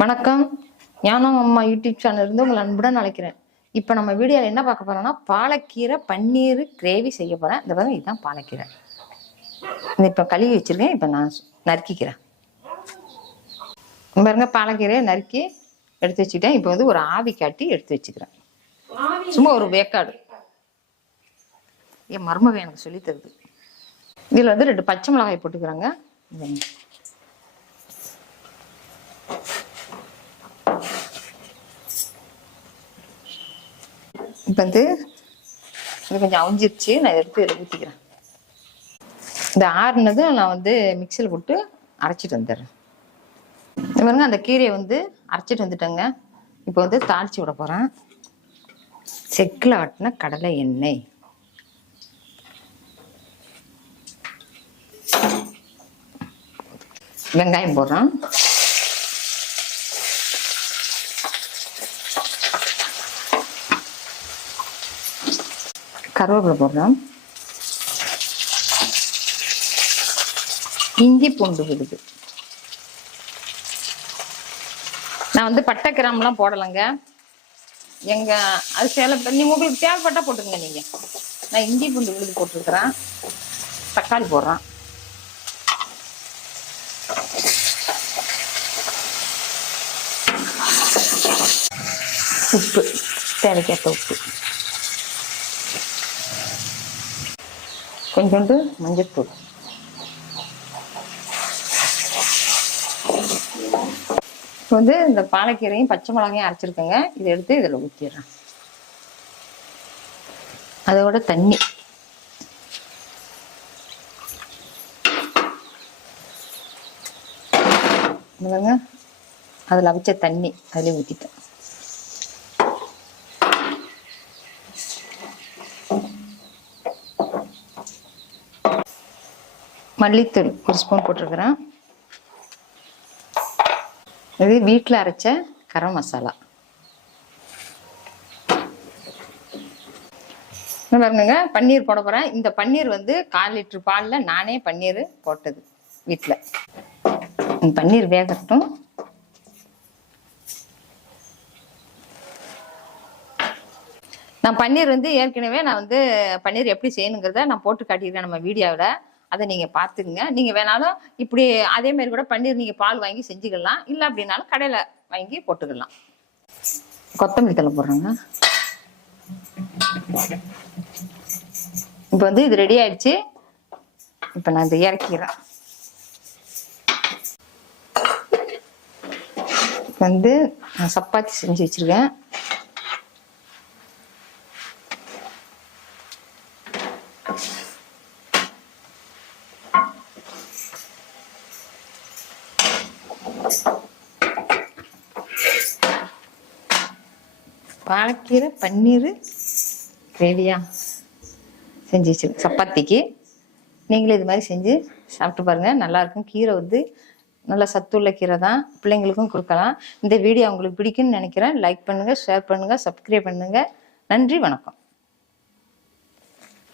வணக்கம். ஞானம் அம்மா யூடியூப் சேனல் இருந்து உங்களை அன்புடன் அழைக்கிறேன். இப்போ நம்ம வீடியோவில் என்ன பார்க்க போறோம்னா பாலக்கீரை பன்னீர் கிரேவி செய்ய போகிறேன் இந்த பாருங்க இதுதான் பாலக்கீரை. இது இப்போ கழுவி வச்சிருக்கேன். இப்போ நான் நறுக்கிக்கிறேன். பாருங்க பாலக்கீரையை நறுக்கி எடுத்து வச்சுக்கிட்டேன். இப்போ வந்து ஒரு ஆவி காட்டி எடுத்து வச்சுக்கிறேன். சும்மா ஒரு வேக்காடு. என் மருமக எனக்கு சொல்லி தருது. இதில் வந்து ரெண்டு பச்சை மிளகாய் போட்டுக்கிறாங்க. இப்போ வந்து இது கொஞ்சம் அவிஞ்சிருச்சு. நான் எடுத்து இதில் ஊற்றிக்கிறேன் இந்த ஆறுனதும் நான் வந்து மிக்சியில் போட்டு அரைச்சிட்டு வந்துடுறேன். இது பாருங்க அந்த கீரையை வந்து அரைச்சிட்டு வந்துட்டேங்க. இப்போ வந்து தாளிச்சு விட போகிறேன் செக்கில் ஆட்டின கடலை எண்ணெய். வெங்காயம் போடுறோம் கருவேப்பிலை போடுறோம் இஞ்சி பூண்டு விடுது நான் வந்து பட்டை கிராம்லாம் போடலைங்க. எங்கள் அது சேலை நீங்கள் உங்களுக்கு தேவைப்பட்டா போட்டுருங்க நீங்கள் நான் இஞ்சி பூண்டு விழுது போட்டிருக்கிறேன். தக்காளி போடுறேன். உப்பு தேவைக்கேற்ற உப்பு. கொஞ்சோண்டு மஞ்சத்தூள். இப்போ வந்து இந்த பாலக்கீரையும் பச்சை மிளகாயும் அரைச்சிருக்கேங்க. இதை எடுத்து இதில் ஊற்றிடுறேன் அதோட தண்ணி. இதுங்க அதில் அவிச்ச தண்ணி அதிலே ஊற்றிட்டேன் மல்லித்தூள் ஒரு ஸ்பூன் போட்டிருக்கிறேன். இது வீட்டில் அரைச்ச கரம் மசாலா. பாருங்க பன்னீர் போட போகிறேன் இந்த பன்னீர் வந்து கால் லிட்டர் பாலில் நானே பன்னீர் போட்டது வீட்டில் இந்த பன்னீர் வேகட்டும். நான் பன்னீர் வந்து ஏற்கனவே நான் வந்து பன்னீர் எப்படி செய்யணுங்கிறத நான் போட்டு காட்டியிருக்கேன் நம்ம வீடியோவில். அதை நீங்கள் பார்த்துக்குங்க. நீங்கள் வேணாலும் இப்படி அதே மாதிரி கூட பன்னீர் நீங்கள் பால் வாங்கி செஞ்சுக்கலாம். இல்லை அப்படின்னாலும் கடையில் வாங்கி போட்டுக்கலாம். கொத்தமல்லி தலை போடுறேங்க. இப்போ வந்து இது ரெடி ஆயிடுச்சு. இப்போ நான் இதை இறக்கிறேன். வந்து நான் சப்பாத்தி செஞ்சு வச்சுருக்கேன். பாலக்கீரை பன்னீர் கிரேவியா செஞ்சு சப்பாத்திக்கு. நீங்களும் இது மாதிரி செஞ்சு சாப்பிட்டு பாருங்கள் நல்லாயிருக்கும் கீரை வந்து நல்ல சத்துள்ள கீரை தான். பிள்ளைங்களுக்கும் கொடுக்கலாம். இந்த வீடியோ உங்களுக்கு பிடிக்கும்னு நினைக்கிறேன். லைக் பண்ணுங்கள் ஷேர் பண்ணுங்கள் சப்ஸ்கிரைப் பண்ணுங்கள் நன்றி வணக்கம்.